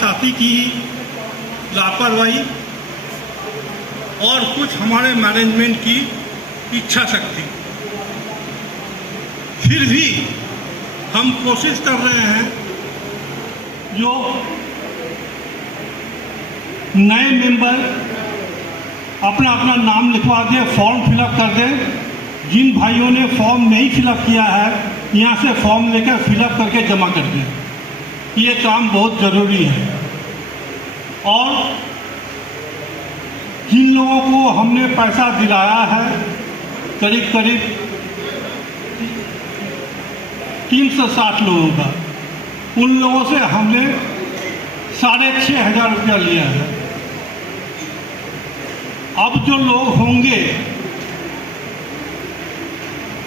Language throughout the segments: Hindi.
साथी की लापरवाही और कुछ हमारे मैनेजमेंट की इच्छा शक्ति। फिर भी हम कोशिश कर रहे हैं जो नए मेंबर अपना अपना नाम लिखवा दें, फॉर्म फिलअप कर दें। जिन भाइयों ने फॉर्म नहीं फिलअप किया है यहाँ से फॉर्म लेकर फिलअप करके जमा कर दें। ये काम बहुत ज़रूरी है। और जिन लोगों को हमने पैसा दिलाया है, करीब करीब 360 लोगों का, उन लोगों से हमने 6,500 रुपया लिया है। अब जो लोग होंगे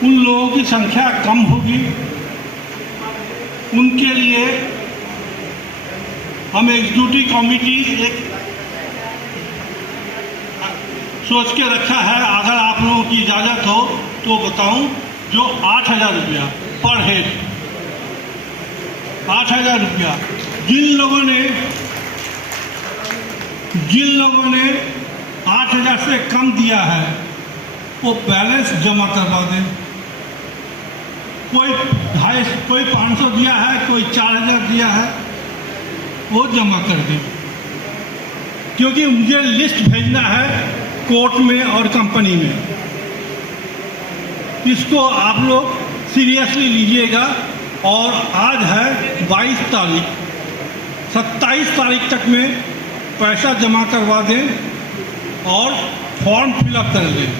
उन लोगों की संख्या कम होगी, उनके लिए हम एग्जीक्यूटिव कमेटी एक सोच के रखा है। अगर आप लोगों की इजाज़त हो तो बताऊं, जो 8,000 रुपया पर हेड, 8,000 रुपया जिन लोगों ने 8,000 से कम दिया है वो बैलेंस जमा करवा दें। कोई 500 दिया है, कोई 4,000 दिया है, वो जमा कर दें। क्योंकि मुझे लिस्ट भेजना है कोर्ट में और कंपनी में। इसको आप लोग सीरियसली लीजिएगा। और आज है 22 तारीख, 27 तारीख तक में पैसा जमा करवा दें और फॉर्म फिलअप कर लें।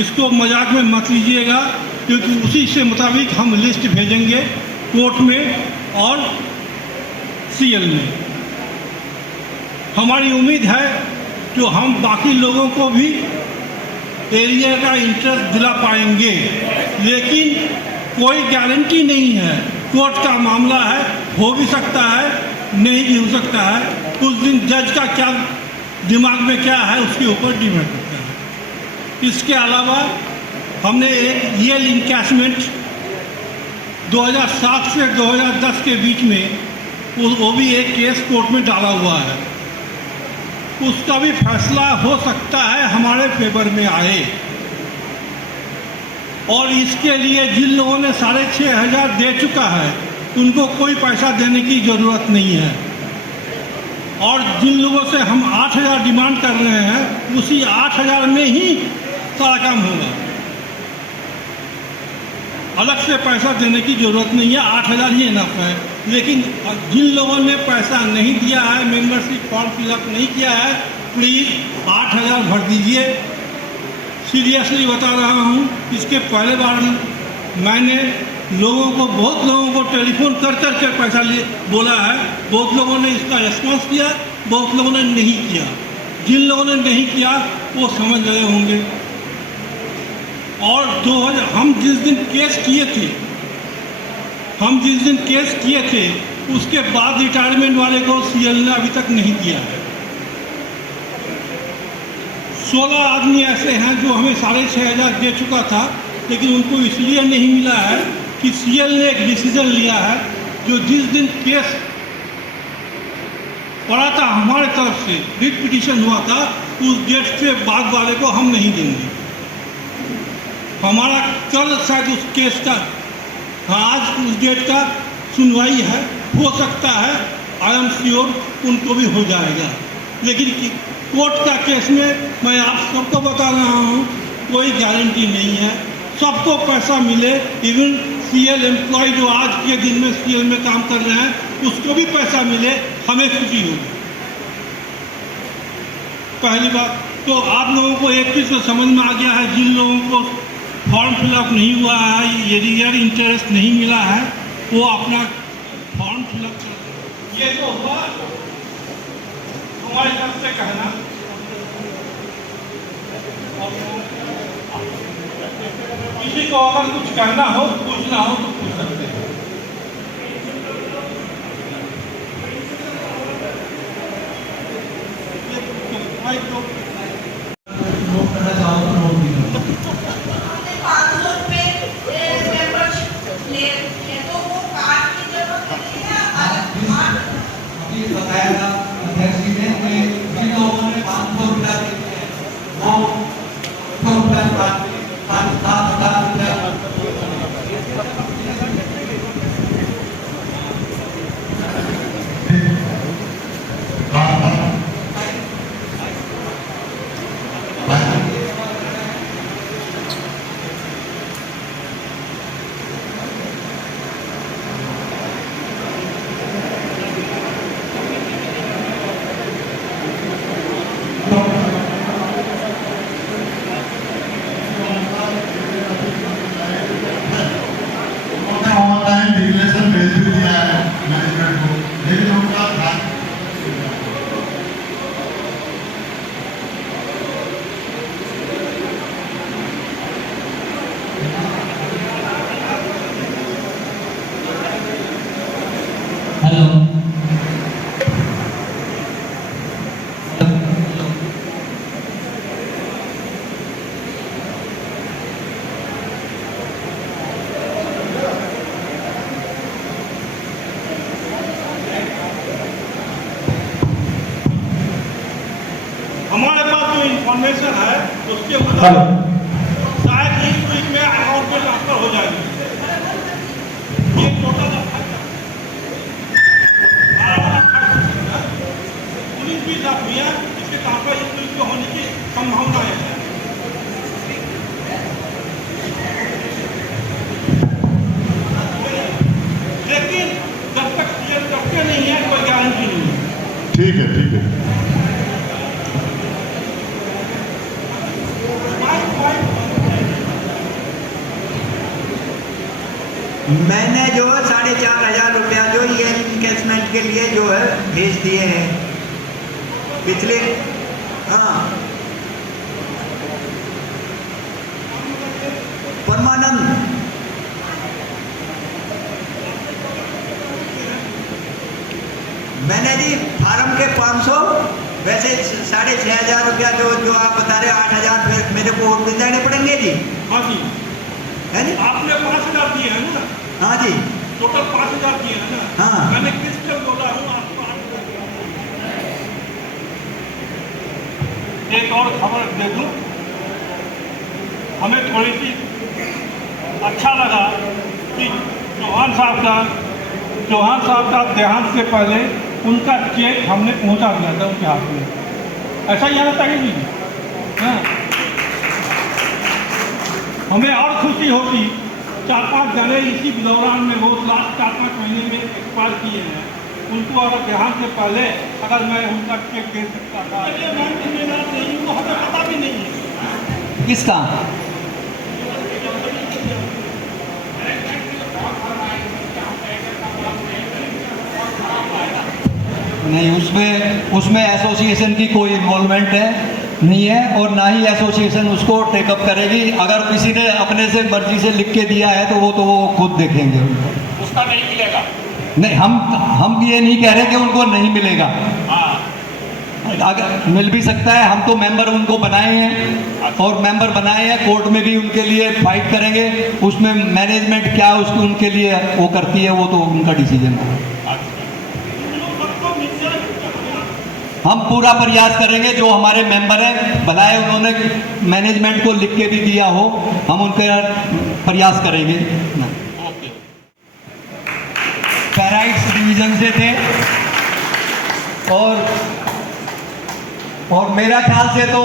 इसको मजाक में मत लीजिएगा, क्योंकि उसी से मुताबिक हम लिस्ट भेजेंगे कोर्ट में और सीएल में। हमारी उम्मीद है कि हम बाकी लोगों को भी एरिया का इंटरेस्ट दिला पाएंगे, लेकिन कोई गारंटी नहीं है। कोर्ट का मामला है, हो भी सकता है, नहीं भी हो सकता है। उस दिन जज का क्या दिमाग में क्या है उसके ऊपर डिपेंड करता है। इसके अलावा हमने एक रियल इनकैशमेंट 2007 से 2010 के बीच में वो भी एक केस कोर्ट में डाला हुआ है। उसका भी फैसला हो सकता है हमारे फेवर में आए। और इसके लिए जिन लोगों ने 6,500 दे चुका है उनको कोई पैसा देने की ज़रूरत नहीं है। और जिन लोगों से हम 8,000 डिमांड कर रहे हैं उसी 8,000 में ही सारा काम होगा। अलग से पैसा देने की ज़रूरत नहीं है, 8,000 ही इनफ है। लेकिन जिन लोगों ने पैसा नहीं दिया है, मेंबरशिप फॉर्म फिलअप नहीं किया है, प्लीज़ 8,000 भर दीजिए। सीरियसली बता रहा हूँ, इसके पहले बार मैंने बहुत लोगों को टेलीफोन कर के पैसा बोला है। बहुत लोगों ने इसका रिस्पॉन्स किया, बहुत लोगों ने नहीं किया। जिन लोगों ने नहीं किया वो समझ रहे होंगे। और हम जिस दिन केस किए थे उसके बाद रिटायरमेंट वाले को सीएल ने अभी तक नहीं दिया है। 16 आदमी ऐसे हैं जो हमें 6,500 दे चुका था, लेकिन उनको इसलिए नहीं मिला है कि सीएल ने एक डिसीजन लिया है जो जिस दिन केस पड़ा था हमारे तरफ से, रिट पिटीशन हुआ था, उस डेट से बाद वाले को हम नहीं देंगे। हमारा कल शायद उस केस का, आज उस डेट का सुनवाई है। हो सकता है, आई एम श्योर उनको भी हो जाएगा। लेकिन कोर्ट का केस में मैं आप सबको बता रहा हूँ, कोई गारंटी नहीं है। सबको पैसा मिले, इवन सीएल एम्प्लॉय जो आज के दिन में सीएल में काम कर रहे हैं उसको भी पैसा मिले, हमें खुशी होगी। पहली बात तो आप लोगों को एक चीज़ तो समझ में आ गया है, जिन लोगों को फॉर्म फिलअप नहीं हुआ है, एरियर इंटरेस्ट नहीं मिला है, वो अपना फॉर्म फिलअप कर। ये तो हुआ हमारी तरफ से कहना। किसी को अगर कुछ कहना हो, पूछना हो तो पूछ सकते हैं। इंफॉर्मेशन है उसके मुताबिक शायद इस वीक में अकाउंट में ट्रांसफर हो जाएगी। ये टोटल 19-20 लाख हुई है, इसके ट्रांसफर इस वीक में होने की संभावना है। लेकिन जब तक क्लियर करते नहीं है कोई गारंटी नहीं है। ठीक है, ठीक है। मैंने जो 4,500 रुपया जो ये इनकेशमेंट के लिए जो है भेज दिए हैं पिछले। हाँ, परमानंद मैंने जी फार्म के 500 वैसे 6,500 रुपया जो आप बता रहे 8,000 फिर मेरे को और भी देने पड़ेंगे जी। हाँ जी, है जी, आपने 5,000 दिए हैं ना? हाँ जी, टोटल 5,000 दिए हैं ना? हाँ। मैंने किससे बोला हूँ आपको? एक और खबर दे दूँ, हमें थोड़ी सी अच्छा लगा कि चौहान साहब का देहांत से पहले उनका चेक हमने पहुंचा दिया था उनके हाथ में। ऐसा ही आता है जी। हाँ, हमें और खुशी होती 4-5 जने इसी दौरान में वो लास्ट 4-5 महीने में एक्सपायर किए हैं, उनको अगर देहांत से पहले अगर मैं उनका चेक दे सकता था। मैं जिम्मेदार नहीं हूँ, हमें पता भी नहीं है किसका। नहीं, उसमें एसोसिएशन की कोई इन्वॉल्वमेंट नहीं है और ना ही एसोसिएशन उसको टेकअप करेगी। अगर किसी ने अपने से मर्जी से लिख के दिया है तो वो खुद देखेंगे। उसका नहीं मिलेगा। नहीं, हम ये नहीं कह रहे कि उनको नहीं मिलेगा। अगर मिल भी सकता है, हम तो मेंबर उनको बनाए हैं और मेंबर बनाए हैं, कोर्ट में भी उनके लिए फाइट करेंगे। उसमें मैनेजमेंट क्या उनके लिए वो करती है, वो तो उनका डिसीजन है। हम पूरा प्रयास करेंगे, जो हमारे मेंबर हैं बनाए उन्होंने मैनेजमेंट को लिख के भी दिया हो, हम उनके प्रयास करेंगे। पैराइट्स डिवीजन से थे और मेरा ख्याल से तो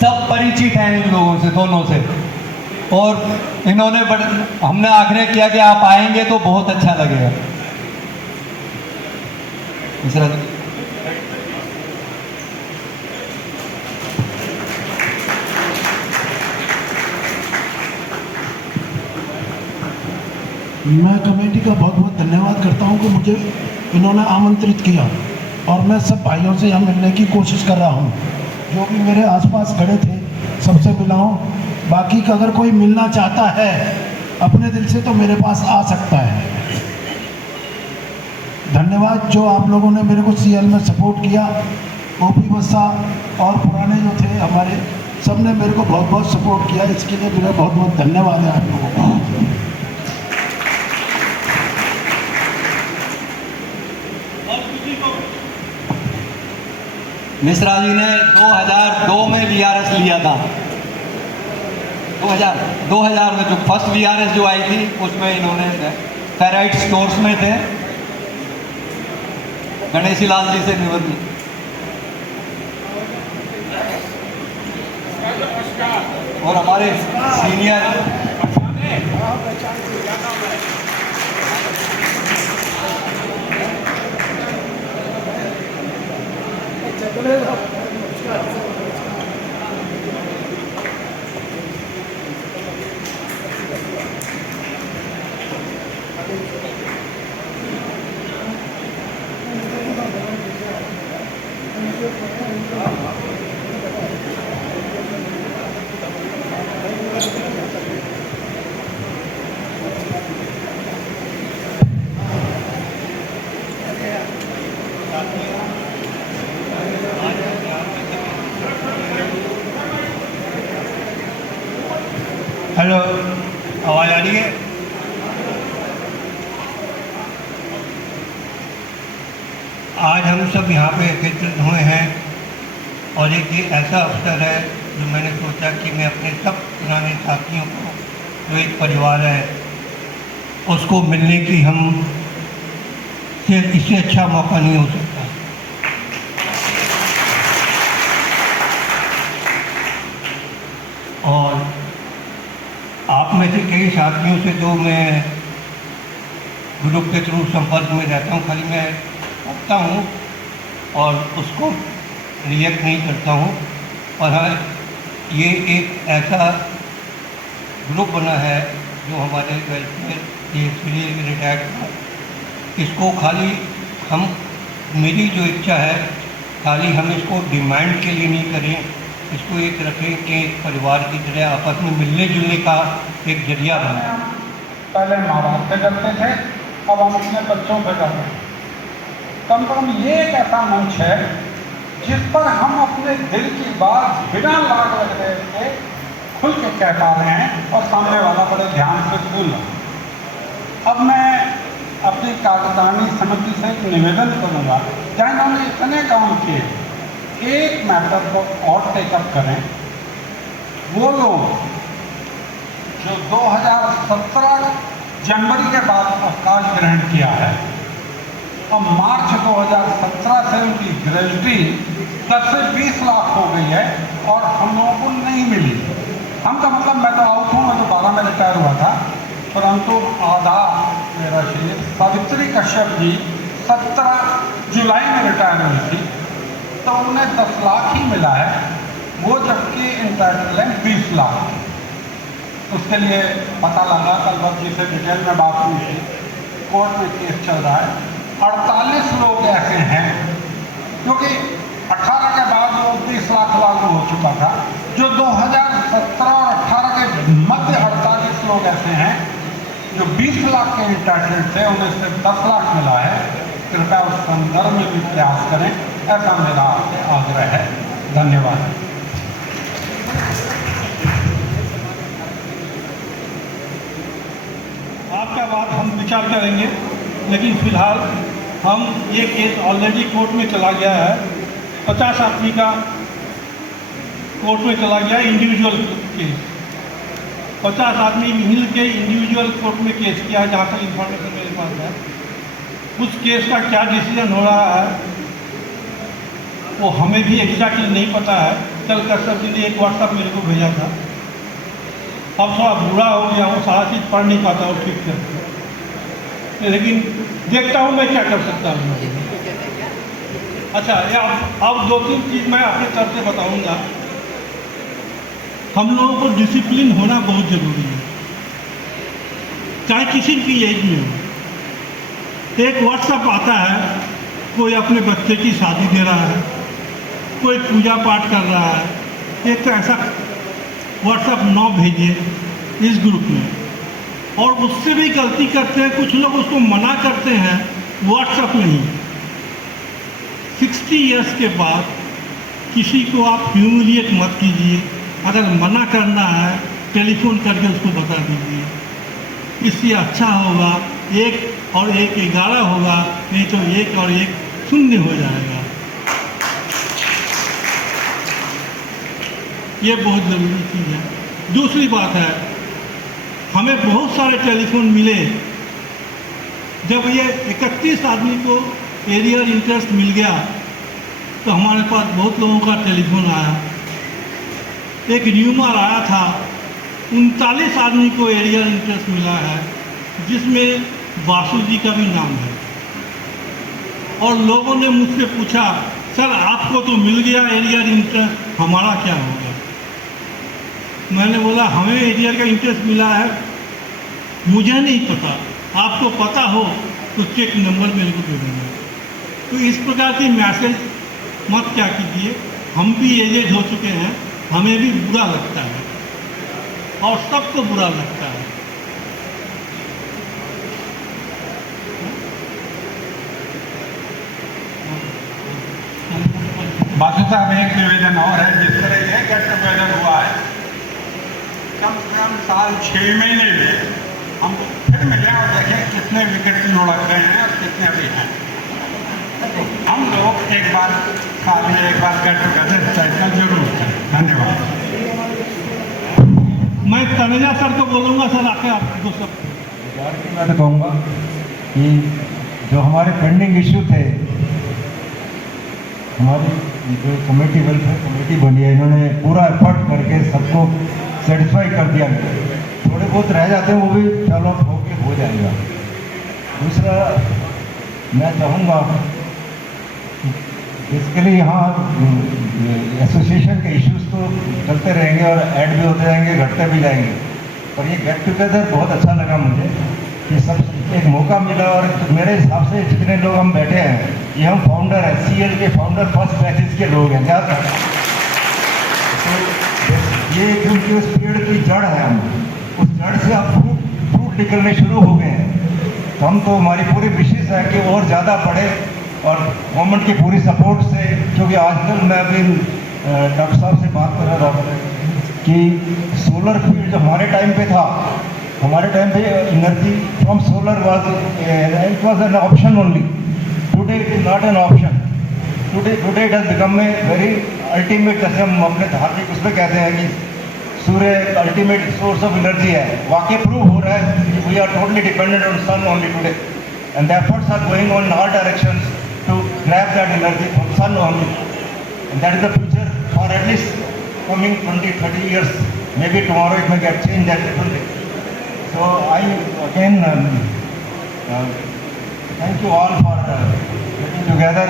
सब परिचित हैं इन लोगों से, दोनों से। और इन्होंने हमने आग्रह किया कि आप आएंगे तो बहुत अच्छा लगेगा। मैं कमेटी का बहुत बहुत धन्यवाद करता हूं कि मुझे इन्होंने आमंत्रित किया और मैं सब भाइयों से यहाँ मिलने की कोशिश कर रहा हूं। जो भी मेरे आसपास खड़े थे सबसे मिला हूं। बाकी का अगर कोई मिलना चाहता है अपने दिल से तो मेरे पास आ सकता है। धन्यवाद जो आप लोगों ने मेरे को सीएल में सपोर्ट किया। ओपी बस्सा और पुराने जो थे हमारे, सब ने मेरे को बहुत बहुत सपोर्ट किया। इसके लिए मेरा बहुत बहुत धन्यवाद है आप लोगों को। मिश्रा जी ने 2002 में वीआरएस लिया था। 2000 में जो फर्स्ट वीआरएस जो आई थी उसमें इन्होंने फेराइट स्टोर्स में थे, गणेशी लाल जी से निवर्ती। और हमारे सीनियर हेलो, आवाज़ आ रही है? आज हम सब यहाँ पे एकत्रित हुए हैं और एक ये ऐसा अवसर है जो मैंने सोचा कि मैं अपने सब पुराने साथियों को, जो एक परिवार है, उसको मिलने की इससे अच्छा मौका नहीं हो सकता। और आप में से कई साथियों से जो मैं ग्रुप के थ्रू संपर्क में रहता हूँ, खाली मैं पढ़ता हूँ और उसको रिएक्ट नहीं करता हूँ। और हाँ, ये एक ऐसा ग्रुप बना है जो हमारे वेलफेयर ये रिटायर्ड था, इसको खाली हम, मेरी जो इच्छा है, खाली हम इसको डिमांड के लिए नहीं करें, इसको एक रखें कि एक परिवार की तरह आपस में मिलने जुलने का एक जरिया बने। पहले माँ बाप से करते थे, अब हम अपने बच्चों से करते हैं। कम से कम ये एक ऐसा मंच है जिस पर हम अपने दिल की बात बिना लाग लगने के खुल के कह पा रहे हैं और सामने वाला बड़े ध्यान से सुन रहा है। अब मैं अपनी कार्यकारिणी समिति से एक निवेदन करूँगा, जहाँ इन्होंने इतने काम किए, एक मैटर को और टेकअप करें। वो लोग जो 2017 जनवरी के बाद अवकाश ग्रहण किया है, अब मार्च 2017 से उनकी ग्रेजुटी 10 से 20 लाख हो गई है और हम लोगों को नहीं मिली। हम तो मतलब मैं तो आउट हूँ, मैं तो 12 में रिटायर हुआ था, परंतु आधा मेरा शेर सावित्री कश्यप जी 17 जुलाई में रिटायर हुई थी, तो उन्हें 10 लाख ही मिला है, वो जबकि इंटरनल है 20 लाख। उसके लिए पता लगा, कल वक्त से डिटेल में बात हुई थी, कोर्ट में केस चल रहा है। 48 लोग ऐसे हैं, क्योंकि 18 के बाद वो 20 लाख लागू हो चुका था, जो 2017 और 18 के मध्य 48 लोग ऐसे हैं जो 20 लाख के इंटरनेट थे, उन्हें सिर्फ 10 लाख मिला है। कृपया उस संदर्भ में भी प्रयास करें, ऐसा मेरा आपसे आग्रह है। धन्यवाद। आपका बात हम विचार करेंगे, लेकिन फिलहाल हम ये केस ऑलरेडी कोर्ट में चला गया है, 50 आदमी का कोर्ट में चला गया है, इंडिविजुअल केस। 50 आदमी मिल के इंडिविजुअल कोर्ट में केस किया है, जहाँ तक इन्फॉर्मेशन मेरे पास है। उस केस का क्या डिसीजन हो रहा है वो हमें भी एग्जैक्टली नहीं पता है। कल कश्यप जी ने एक व्हाट्सएप मेरे को भेजा था, अब थोड़ा बुरा हो गया हूँ, सारा चीज़ पढ़ नहीं पाता हूँ ठीक से, लेकिन देखता हूँ मैं क्या कर सकता हूँ। अच्छा, ये अब 2-3 चीज़ मैं अपने तरफ से बताऊँगा। हम लोगों को डिसिप्लिन होना बहुत ज़रूरी है, चाहे किसी भी एज में हो। एक व्हाट्सएप आता है, कोई अपने बच्चे की शादी दे रहा है, कोई पूजा पाठ कर रहा है, एक तो ऐसा व्हाट्सएप न भेजिए इस ग्रुप में। और उससे भी गलती करते हैं कुछ लोग, उसको मना करते हैं व्हाट्सएप नहीं। 60 इयर्स के बाद किसी को आप ह्यूमिलिएट मत कीजिए। अगर मना करना है टेलीफोन करके उसको बता दीजिए, इससे अच्छा होगा। 1 और 1 11 होगा, नहीं तो 1 और 1 शून्य हो जाएगा। ये बहुत ज़रूरी चीज़ है। दूसरी बात है, हमें बहुत सारे टेलीफोन मिले। जब ये 31 आदमी को एरियर इंटरेस्ट मिल गया तो हमारे पास बहुत लोगों का टेलीफोन आया। एक न्यूमर आया था, 39 आदमी को एरियर इंटरेस्ट मिला है, जिसमें वासु जी का भी नाम है। और लोगों ने मुझसे पूछा, सर आपको तो मिल गया एरियर इंटरेस्ट, हमारा क्या होगा? मैंने बोला हमें एरियर का इंटरेस्ट मिला है, मुझे नहीं पता, आपको पता हो तो चेक नंबर मेरे को दे देंगे। तो इस प्रकार की मैसेज मत क्या कीजिए। हम भी एजेड हो चुके हैं, हमें भी बुरा लगता है और सबको बुरा लगता है। बासु साहब, एक निवेदन और है। जिस तरह ये गेट टुगेदर हुआ है, कम से कम साल 6 महीने में हम फिर मिले और देखें कितने विकेट लुढ़क रहे हैं और कितने भी हैं। हम लोग एक बार खाली एक बार गेट टुगेदर टाइप का जरूर है। धन्यवाद। मैं तनेजा सर को बोलूँगा, सर आके आप दो सब। मैं तो कहूँगा कि जो हमारे पेंडिंग इश्यू थे, हमारी जो कमेटी वेलफेयर कमेटी बनी है, इन्होंने पूरा एफर्ट करके सबको सेटिस्फाई कर दिया। थोड़े बहुत रह जाते हैं वो भी चलो हो जाएगा। दूसरा मैं चाहूँगा बेसिकली यहाँ एसोसिएशन के इश्यूज तो चलते रहेंगे और ऐड भी होते जाएंगे, घटते भी जाएंगे, पर ये गेट टुगेदर बहुत अच्छा लगा मुझे कि सब एक मौका मिला। और मेरे हिसाब से जितने लोग हम बैठे हैं, ये हम फाउंडर हैं, CL के फाउंडर फर्स्ट बैचेस के लोग हैं ज़्यादा। तो ये क्योंकि उस पेड़ की जड़ है, हम उस जड़ से अब फ्रूट निकलने शुरू हो गए हैं। तो हम तो हमारी पूरी विशेष है कि और ज़्यादा बढ़े और गवर्नमेंट की पूरी सपोर्ट से, क्योंकि आजकल मैं भी डॉक्टर साहब से बात कर रहा था कि सोलर फील्ड जो हमारे टाइम पे था, हमारे टाइम पे energy from solar it was an option only. Today it is not an option. Today it has become a very ultimate, जैसे हम अपने धार्मिक उसमें कहते हैं कि सूर्य अल्टीमेट सोर्स ऑफ एनर्जी है। वाकई प्रूव हो रहा है कि we are totally dependent on sun only today, and the efforts are going on in all directions to grab that energy from sun only, and that is the future for at least coming 20-30 years. Maybe tomorrow it may get changed that little bit. So I again thank you all for getting together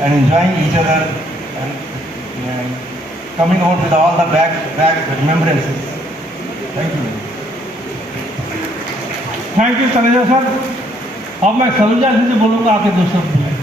and enjoying each other and coming out with all the back remembrances. Thank you. Thank you Taneja sir. अब मैं सरोजा जी से बोलूँगा, आके दो शब्द बोलें।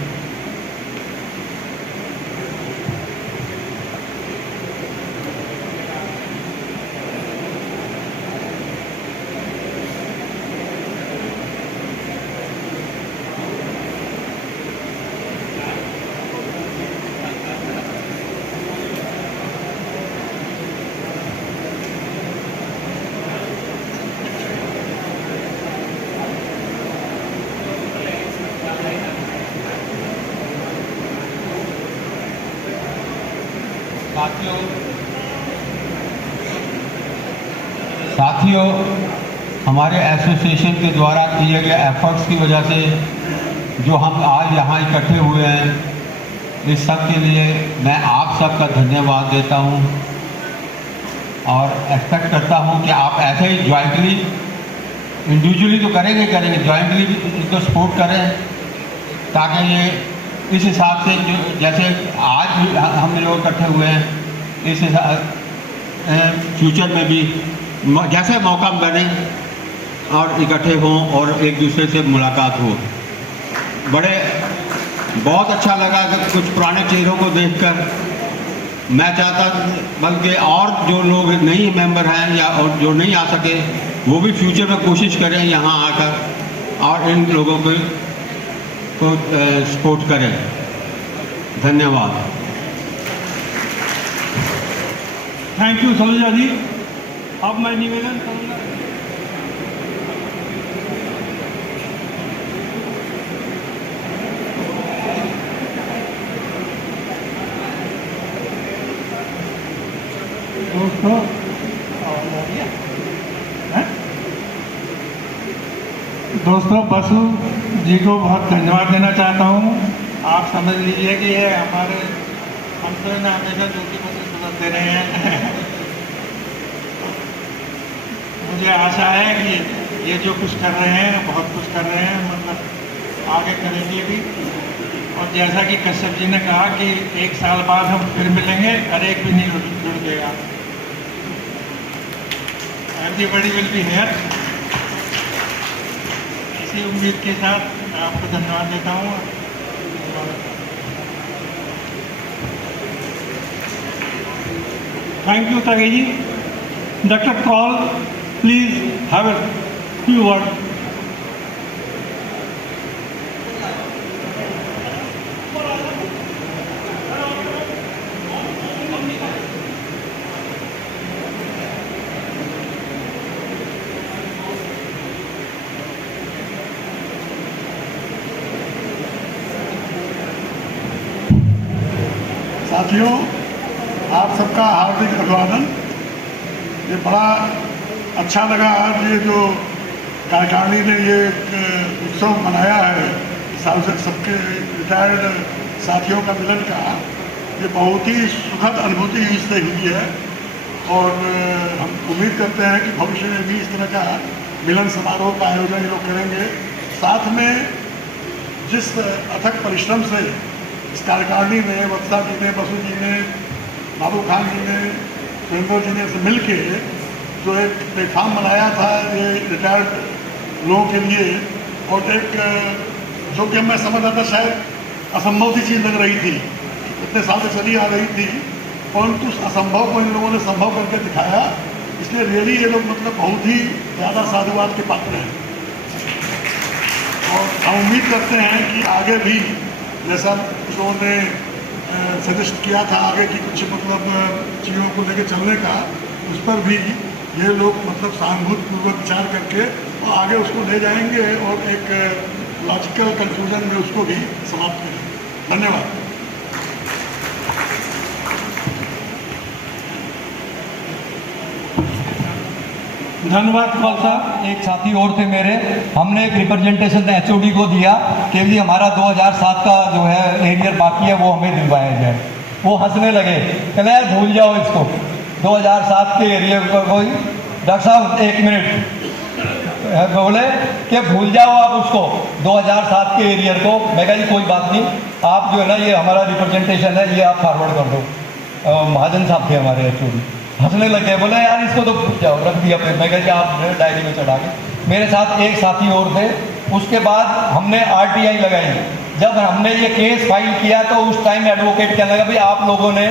साथियों, हमारे एसोसिएशन के द्वारा किए गए एफर्ट्स की वजह से जो हम आज यहाँ इकट्ठे हुए हैं, इस सब के लिए मैं आप सब का धन्यवाद देता हूँ और एक्सपेक्ट करता हूँ कि आप ऐसे ही जॉइंटली, इंडिविजुअली तो करेंगे, जॉइंटली भी इसको सपोर्ट करें, ताकि ये इस हिसाब से जो जैसे आज हम लोग इकट्ठे हुए हैं, इस हिसाब फ्यूचर में भी जैसे मौका बने और इकट्ठे हों और एक दूसरे से मुलाकात हो। बहुत अच्छा लगा कि कुछ पुराने चेहरों को देखकर। मैं चाहता, बल्कि और जो लोग नई मेंबर हैं या और जो नहीं आ सके, वो भी फ्यूचर में कोशिश करें यहाँ आकर और इन लोगों को सपोर्ट करें। धन्यवाद। थैंक यू सरोजा जी। अब मैं निवेदन करूँगा, दोस्तों बसु जी को बहुत धन्यवाद देना चाहता हूँ। आप समझ लीजिए कि ये हमारे, हम तो ना हमेशा ज्योति को सुनते दे रहे हैं। मुझे आशा है कि ये जो कुछ कर रहे हैं, बहुत कुछ कर रहे हैं, मतलब आगे करेंगे भी। और जैसा कि कश्यप जी ने कहा कि 1 साल बाद हम फिर मिलेंगे, हर एक भी नहीं जुड़ देगा। Everybody will be here. इसी उम्मीद के साथ मैं आपको धन्यवाद देता हूँ। Thank you Tage ji. Doctor call please have a few words. साथियों, आप सबका हार्दिक अभिवादन। ये बड़ा अच्छा लगा आज ये जो कार्यकारिणी ने ये एक उत्सव मनाया है सबके रिटायर्ड साथियों का मिलन का। ये बहुत ही सुखद अनुभूति इससे हुई है और हम उम्मीद करते हैं कि भविष्य में भी इस तरह का मिलन समारोह का आयोजन ये लोग करेंगे। साथ में जिस अथक परिश्रम से इस कार्यकारिणी ने, वत्सा जी ने, बसु जी ने, बाबू खान जी ने, सुरेंद्र जी ने मिल के जो एक प्लेटफार्म बनाया था ये रिटायर्ड लोगों के लिए, और एक जो कि मैं समझ रहा था शायद असंभव सी चीज़ लग रही थी, इतने साल से चली आ रही थी, परंतु उस असंभव को इन लोगों ने संभव करके दिखाया। इसलिए रियली ये लोग मतलब बहुत ही ज़्यादा साधुवाद के पात्र हैं और हम उम्मीद करते हैं कि आगे भी जैसा उन्होंने सजेस्ट किया था आगे की कुछ मतलब चीज़ों को लेकर चलने का, उस पर भी ये लोग मतलब सहानुभूतिपूर्वक विचार करके और आगे उसको ले जाएंगे और एक लॉजिकल कंक्लूजन में उसको भी समाप्त करेंगे। धन्यवाद। धन्यवाद कौल साहब। एक साथी और थे मेरे, हमने एक रिप्रेजेंटेशन एचओडी को दिया कि जी हमारा 2007 का जो है एरियर बाकी है वो हमें दिलवाया जाए। वो हंसने लगे, कहते यार भूल जाओ इसको, 2007 के एरियर को कोई। डॉक्टर साहब एक मिनट, बोले कि भूल जाओ आप उसको 2007 के एरियर को। मैं कहा जी कोई बात नहीं, आप जो है ना ये हमारा रिप्रेजेंटेशन है ये आप फॉरवर्ड कर दो। महाजन साहब थे हमारे एचओडी, हंसने लगे, बोले यार इसको तो भूल जाओ, रख दिया। फिर मैं कहा आप डायरी में चढ़ा के। मेरे साथ एक साथी और थे। उसके बाद हमने आरटीआई लगाई। जब हमने ये केस फाइल किया तो उस टाइम एडवोकेट कहने लगा भाई आप लोगों ने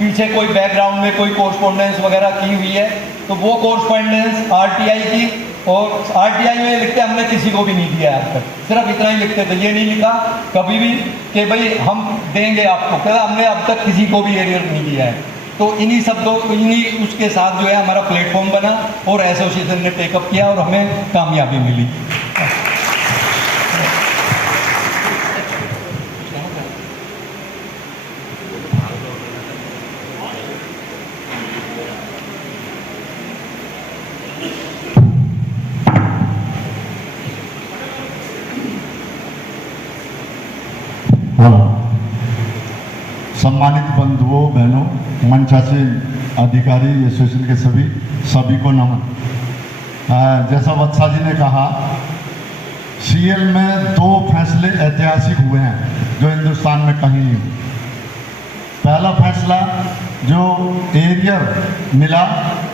पीछे कोई बैकग्राउंड में कोई कोरस्पोंडेंस वगैरह की हुई है, तो वो कोरस्पोंडेंस आरटीआई की, और आरटीआई में लिखते हमने किसी को भी नहीं दिया आज तक, सिर्फ इतना ही लिखते थे, ये नहीं लिखा कभी भी कि भाई हम देंगे आपको, कहता हमने अब तक किसी को भी एरियर नहीं दिया है। तो इन्हीं शब्दों इन्हीं उसके साथ जो है हमारा प्लेटफॉर्म बना और एसोसिएशन ने टेकअप किया और हमें कामयाबी मिली। सम्मानित बंधुओं, बहनों, मंचासीन अधिकारी, एसोसिएशन के सभी को नमन। जैसा वत्सा जी ने कहा, सीएल में 2 फैसले ऐतिहासिक हुए हैं जो हिंदुस्तान में कहीं नहीं हुए। पहला फैसला जो एरियर मिला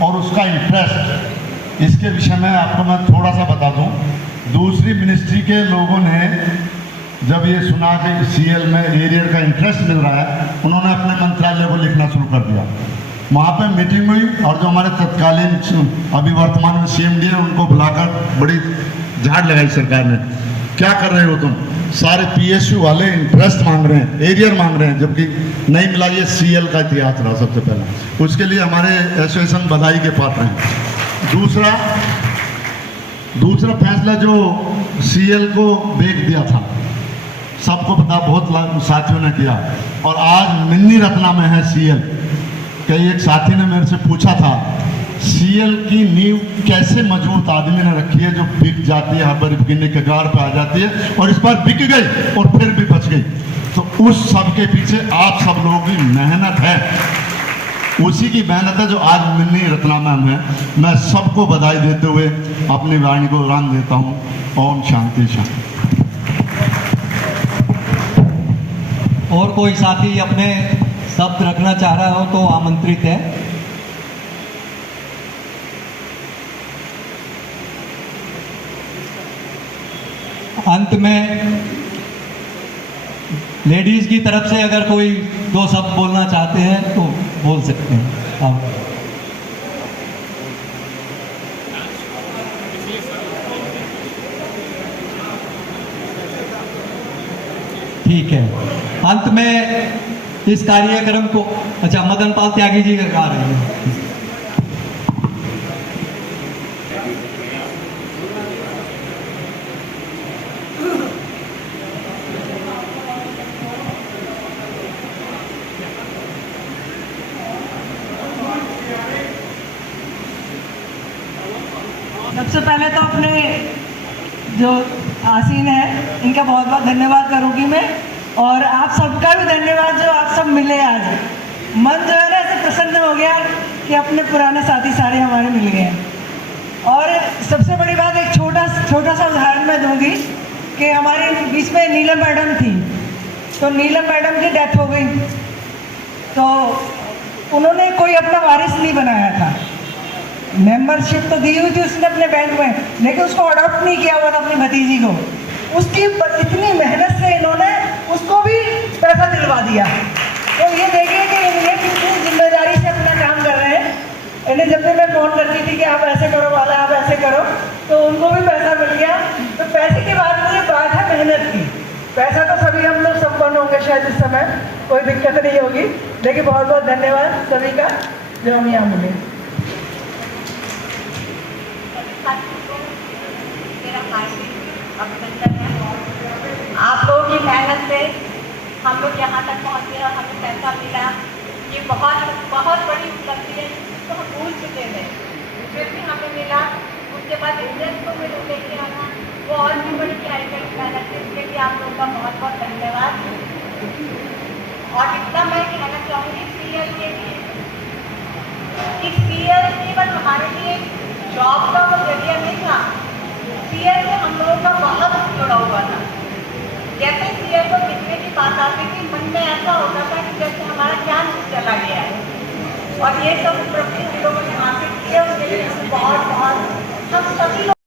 और उसका इंटरेस्ट, इसके विषय में आपको मैं थोड़ा सा बता दूं। दूसरी मिनिस्ट्री के लोगों ने जब ये सुना कि सीएल में एरियर का इंटरेस्ट मिल रहा है, उन्होंने अपने मंत्रालय को लिखना शुरू कर दिया। वहाँ पे मीटिंग हुई और जो हमारे तत्कालीन अभी वर्तमान में सीएमडी है उनको बुलाकर बड़ी झाड़ लगाई सरकार ने। क्या कर रहे हो तुम? सारे पीएसयू वाले इंटरेस्ट मांग रहे हैं, एरियर मांग रहे हैं, जबकि नहीं मिला। ये सीएल का इतिहास रहा सबसे पहला, उसके लिए हमारे एसोसिएशन बधाई के पात्र हैं। दूसरा फैसला जो सीएल को बेच दिया था, सबको पता, बहुत साथियों ने किया, और आज मिन्नी रत्ना में है सीएल। कई एक साथी ने मेरे से पूछा था सीएल की नींव कैसे मजबूत आदमी ने रखी है जो बिक जाती है, हर बार बिकने के कगार पे आ जाती है, और इस बार बिक गई और फिर भी बच गई। तो उस सब के पीछे आप सब लोगों की मेहनत है, उसी की मेहनत है जो आज मिन्नी रत्ना में है। मैं सबको बधाई देते हुए अपनी वाणी को विराम देता हूँ। ओम शांति शांति। और कोई साथी अपने शब्द रखना चाह रहा हो तो आमंत्रित है। अंत में लेडीज की तरफ से अगर कोई 2 शब्द बोलना चाहते हैं तो बोल सकते हैं आप। ठीक है, अंत में इस कार्यक्रम को, अच्छा मदन पाल त्यागी जी का गा रहे हैं। सबसे पहले तो अपने जो आसीन है इनका बहुत बहुत धन्यवाद करूँगी मैं, और आप सबका भी धन्यवाद जो आप सब मिले आज। मन जो है ना ऐसे प्रसन्न हो गया कि अपने पुराने साथी सारे हमारे मिल गए हैं। और सबसे बड़ी बात एक छोटा सा उदाहरण मैं दूंगी कि हमारे बीच में नीलम मैडम थी, तो नीलम मैडम की डेथ हो गई, तो उन्होंने कोई अपना वारिस नहीं बनाया था। मेंबरशिप तो दी हुई थी उसने अपने बैंक में, लेकिन उसको अडॉप्ट नहीं किया हुआ था अपनी भतीजी को। उसकी इतनी मेहनत से इन्होंने उसको भी पैसा दिलवा दिया। तो ये देखिए कि ये कितनी जिम्मेदारी से अपना काम कर रहे हैं। इन्हें जब भी मैं फ़ोन करती थी कि आप ऐसे करो वाला, आप ऐसे करो, तो उनको भी पैसा मिल गया। तो पैसे की बात नहीं, बात है मेहनत की। पैसा तो सभी हम लोग संपन्न होंगे शायद इस समय, कोई दिक्कत नहीं होगी, लेकिन बहुत बहुत धन्यवाद सभी का जो हम यहाँ मिले। आप लोगों की मेहनत से हम लोग यहाँ तक पहुँचे और हमें पैसा मिला, ये बहुत बड़ी उपलब्धि है जिसको हम भूल चुके थे, फिर भी हमें मिला। उसके बाद इंडियन को भी लेके आना, वो और भी बड़ी मेहनत है, इसके लिए आप लोगों का बहुत बहुत धन्यवाद। और इतना मैं कहना चाहूँगी सीएल के लिए, इस सीएल केवल हमारे लिए जॉब का वो जरिया नहीं था, सीएल से हम लोगों का बहुत जुड़ा हुआ था। जैसे सीएल को दिखने की बात आती थी, मन में ऐसा होता था कि जैसे हमारा जान चला गया है। और ये सब उपलब्धि हम लोगों ने हासिल किया, उसके लिए बहुत बहुत हम सभी लोग